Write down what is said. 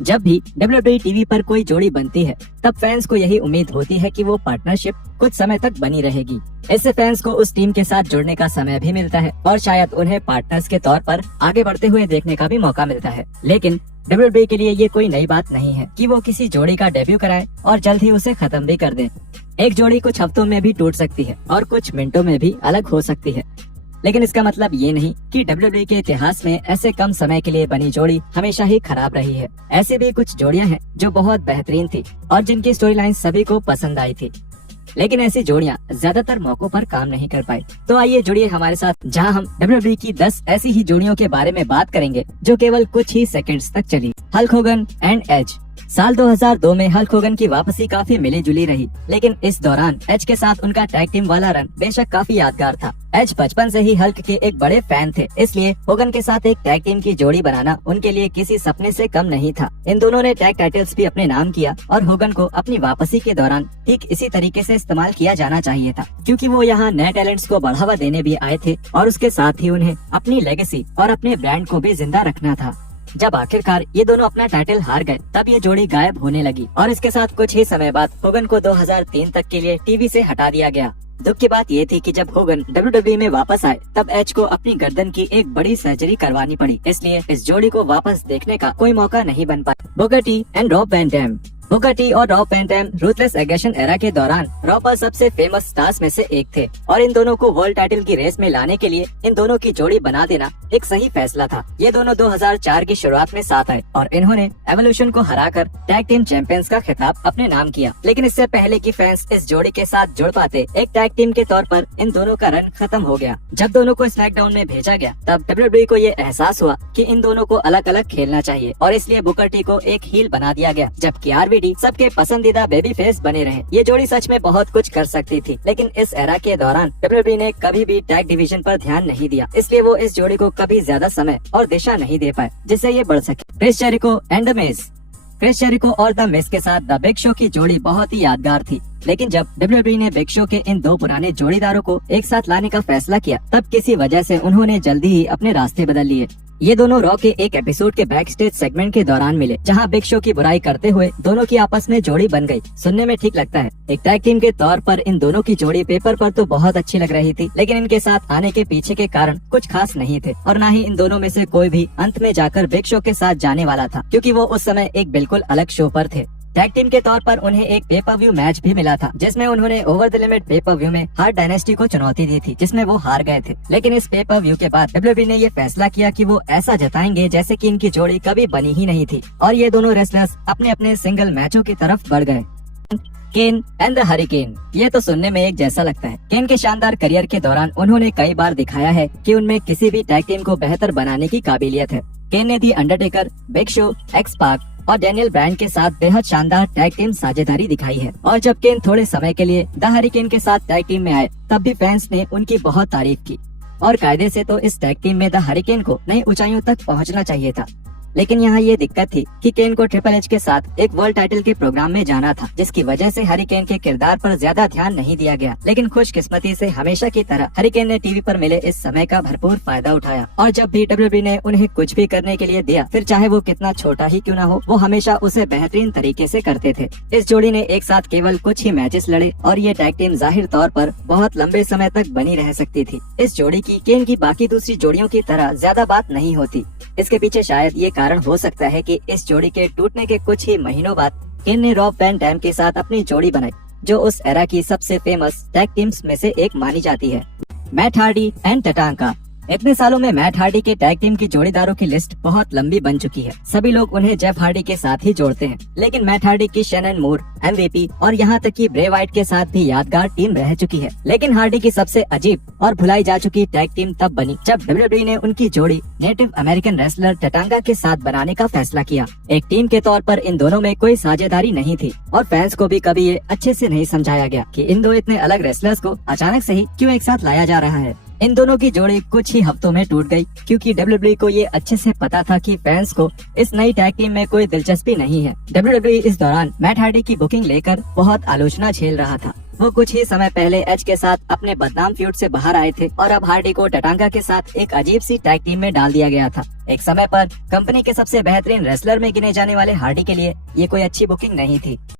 जब भी WWE TV पर कोई जोड़ी बनती है तब फैंस को यही उम्मीद होती है कि वो पार्टनरशिप कुछ समय तक बनी रहेगी। इससे फैंस को उस टीम के साथ जुड़ने का समय भी मिलता है और शायद उन्हें पार्टनर्स के तौर पर आगे बढ़ते हुए देखने का भी मौका मिलता है। लेकिन WWE के लिए ये कोई नई बात नहीं है कि वो किसी जोड़ी का डेब्यू कराए और जल्द ही उसे खत्म भी कर दे। एक जोड़ी कुछ हफ्तों में भी टूट सकती है और कुछ मिनटों में भी अलग हो सकती है, लेकिन इसका मतलब ये नहीं कि WWE के इतिहास में ऐसे कम समय के लिए बनी जोड़ी हमेशा ही खराब रही है। ऐसी भी कुछ जोड़ियां हैं जो बहुत बेहतरीन थी और जिनकी स्टोरी लाइन सभी को पसंद आई थी, लेकिन ऐसी जोड़ियां ज्यादातर मौकों पर काम नहीं कर पाई। तो आइए जुड़िए हमारे साथ, जहां हम WWE की 10 ऐसी ही जोड़ियों के बारे में बात करेंगे जो केवल कुछ ही सेकंड्स तक चली। Hulk Hogan and Edge. साल 2002 में हल्क होगन की वापसी काफी मिली जुली रही, लेकिन इस दौरान एज के साथ उनका टैग टीम वाला रन बेशक काफी यादगार था। एज बचपन से ही हल्क के एक बड़े फैन थे, इसलिए होगन के साथ एक टैग टीम की जोड़ी बनाना उनके लिए किसी सपने से कम नहीं था। इन दोनों ने टैग टाइटल्स भी अपने नाम किया और होगन को अपनी वापसी के दौरान ठीक इसी तरीके से इस्तेमाल किया जाना चाहिए था, क्योंकि वो यहाँ नए टैलेंट्स को बढ़ावा देने भी आए थे और उसके साथ ही उन्हें अपनी लेगेसी और अपने ब्रांड को भी जिंदा रखना था। जब आखिरकार ये दोनों अपना टाइटल हार गए तब ये जोड़ी गायब होने लगी और इसके साथ कुछ ही समय बाद होगन को 2003 तक के लिए टीवी से हटा दिया गया। दुख की बात ये थी कि जब होगन WWE में वापस आए तब एज को अपनी गर्दन की एक बड़ी सर्जरी करवानी पड़ी, इसलिए इस जोड़ी को वापस देखने का कोई मौका नहीं बन पाया। Booker T and Rob Van Dam. Booker T और Rob Van Dam ruthless aggression era के दौरान रॉ पर सबसे फेमस स्टार्स में से एक थे और इन दोनों को वर्ल्ड टाइटल की रेस में लाने के लिए इन दोनों की जोड़ी बना देना एक सही फैसला था। ये दोनों 2004 की शुरुआत में साथ आए और इन्होंने एवोल्यूशन को हराकर टैग टीम चैंपियंस का खिताब अपने नाम किया। लेकिन इससे पहले कि फैंस इस जोड़ी के साथ जुड़ पाते, एक टैग टीम के तौर पर इन दोनों का रन खत्म हो गया। जब दोनों को स्मैकडाउन में भेजा गया तब WWE को ये एहसास हुआ कि इन दोनों को अलग अलग खेलना चाहिए और इसलिए बुकर टी को एक हील बना दिया गया, जबकि RVD सबके पसंदीदा बेबी फेस बने रहे। ये जोड़ी सच में बहुत कुछ कर सकती थी, लेकिन इस एरा के दौरान WWE ने कभी भी टैग डिवीजन पर ध्यान नहीं दिया, इसलिए वो इस जोड़ी को कभी ज्यादा समय और दिशा नहीं दे पाए जिससे ये बढ़ सके। Chris Jericho and the Miz. Chris Jericho और द मिज के साथ द बिग शो की जोड़ी बहुत ही यादगार थी, लेकिन जब WWE ने बिग शो के इन दो पुराने जोड़ीदारों को एक साथ लाने का फैसला किया तब किसी वजह से उन्होंने जल्दी ही अपने रास्ते बदल लिए। ये दोनों रॉ के एक एपिसोड के बैक स्टेज सेगमेंट के दौरान मिले, जहां बिग शो की बुराई करते हुए दोनों की आपस में जोड़ी बन गई। सुनने में ठीक लगता है। एक टैग टीम के तौर पर इन दोनों की जोड़ी पेपर पर तो बहुत अच्छी लग रही थी, लेकिन इनके साथ आने के पीछे के कारण कुछ खास नहीं थे और न ही इन दोनों में से कोई भी अंत में जाकर बिग शो के साथ जाने वाला था, क्योंकि वो उस समय एक बिल्कुल अलग शो पर थे। टैग टीम के तौर पर उन्हें एक पेपर व्यू मैच भी मिला था, जिसमें उन्होंने over the limit pay per view में हार्ट डायनेस्टी को चुनौती दी थी, जिसमें वो हार गए थे। लेकिन इस पेपर व्यू के बाद WWE ने ये फैसला किया कि वो ऐसा जताएंगे जैसे कि इनकी जोड़ी कभी बनी ही नहीं थी और ये दोनों रेसलर्स अपने अपने सिंगल मैचों की तरफ बढ़ गए। Cane and the hurricane. ये तो सुनने में एक जैसा लगता है। केन के शानदार करियर के दौरान उन्होंने कई बार दिखाया है कि उनमें किसी भी टैग टीम को बेहतर बनाने की काबिलियत है। केन ने दी अंडरटेकर, बिग शो, एक्स पाक और डैनियल ब्रायन के साथ बेहद शानदार टैग टीम साझेदारी दिखाई है और जब केन थोड़े समय के लिए द हरिकेन के साथ टैग टीम में आए तब भी फैंस ने उनकी बहुत तारीफ की और कायदे से तो इस टैग टीम में द हरिकेन को नई ऊंचाइयों तक पहुंचना चाहिए था। लेकिन यहाँ ये दिक्कत थी कि केन को ट्रिपल एच के साथ एक वर्ल्ड टाइटल के प्रोग्राम में जाना था, जिसकी वजह से हरिकेन के किरदार पर ज्यादा ध्यान नहीं दिया गया। लेकिन खुशकिस्मती से हमेशा की तरह हरिकेन ने टीवी पर मिले इस समय का भरपूर फायदा उठाया और जब भी WWE ने उन्हें कुछ भी करने के लिए दिया, फिर चाहे वो कितना छोटा ही क्यों न हो, वो हमेशा उसे बेहतरीन तरीके से करते थे। इस जोड़ी ने एक साथ केवल कुछ ही मैचेस लड़े और ये टैग टीम जाहिर तौर पर बहुत लंबे समय तक बनी रह सकती थी। इस जोड़ी की केन की बाकी दूसरी जोड़ियों की तरह ज्यादा बात नहीं होती। इसके पीछे शायद ये कारण हो सकता है कि इस जोड़ी के टूटने के कुछ ही महीनों बाद केन ने रॉब वैन डैम के साथ अपनी जोड़ी बनाई, जो उस एरा की सबसे फेमस टैग टीम्स में से एक मानी जाती है। Matt Hardy and Tatanka. इतने सालों में मैट हार्डी के टैग टीम की जोड़ीदारों की लिस्ट बहुत लंबी बन चुकी है। सभी लोग उन्हें जेफ हार्डी के साथ ही जोड़ते हैं, लेकिन मैट हार्डी की शैनन मूर, MVP और यहाँ तक कि ब्रे वाइट के साथ भी यादगार टीम रह चुकी है। लेकिन हार्डी की सबसे अजीब और भुलाई जा चुकी टैग टीम तब बनी जब WWE ने उनकी जोड़ी नेटिव अमेरिकन रेसलर टटांगा के साथ बनाने का फैसला किया। एक टीम के तौर पर इन दोनों में कोई साझेदारी नहीं थी और फैंस को भी कभी ये अच्छे से नहीं समझाया गया कि इन दो इतने अलग रेसलर्स को अचानक से ही क्यों एक साथ लाया जा रहा है। इन दोनों की जोड़ी कुछ ही हफ्तों में टूट गई, क्योंकि WWE को ये अच्छे से पता था कि फैंस को इस नई टैग टीम में कोई दिलचस्पी नहीं है। WWE इस दौरान मैट हार्डी की बुकिंग लेकर बहुत आलोचना झेल रहा था वो कुछ ही समय पहले एज के साथ अपने बदनाम फ्यूड से बाहर आए थे और अब हार्डी को टटांगा के साथ एक अजीब सी टैग टीम में डाल दिया गया था। एक समय पर कंपनी के सबसे बेहतरीन रेसलर में गिने जाने वाले हार्डी के लिए ये कोई अच्छी बुकिंग नहीं थी।